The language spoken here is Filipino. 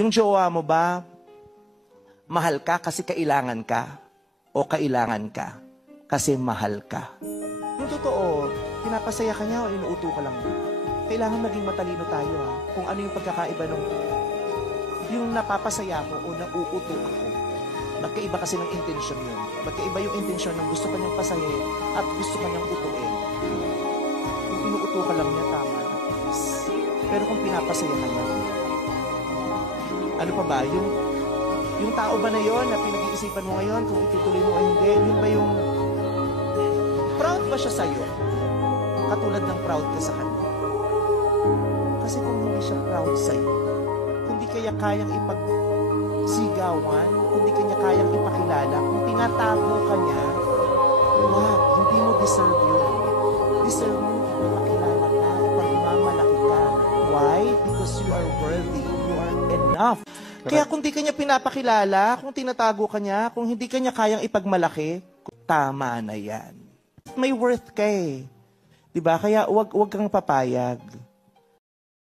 Yung jowa mo ba, mahal ka kasi kailangan ka? O kailangan ka kasi mahal ka? Yung totoo, pinapasaya ka niya o inuuto ka lang niya? Kailangan maging matalino tayo ha. Kung ano yung pagkakaiba nung yung napapasaya ko o nauuto ako. Magkaiba kasi ng intensyon yun. Magkaiba yung intensyon ng gusto kanyang pasayahin at gusto kanyang utuin. Kung inuuto ka lang niya, tama na. Pero kung pinapasaya ka niya, ano pa ba? Yung tao ba na yon na pinag-iisipan mo ngayon kung itutuloy mo o hindi? Yun ba yung proud ba siya sa'yo? Katulad ng proud ka sa kanya. Kasi kung hindi siya proud sa'yo, kung di kaya kayang ipagsigawan, kung di kanya kayang ipakilala, kung tinatago ka niya, wag, hindi mo deserve yun. Deserve mo ipakilala ka, ipagmamalaki ka. Why? Because you are worthy. You are enough. Kaya kung di kanya pinapakilala, kung tinatago ka niya, kung hindi kanya kayang ipagmalaki, tama na yan. May worth ka eh. Diba? Kaya wag kang papayag.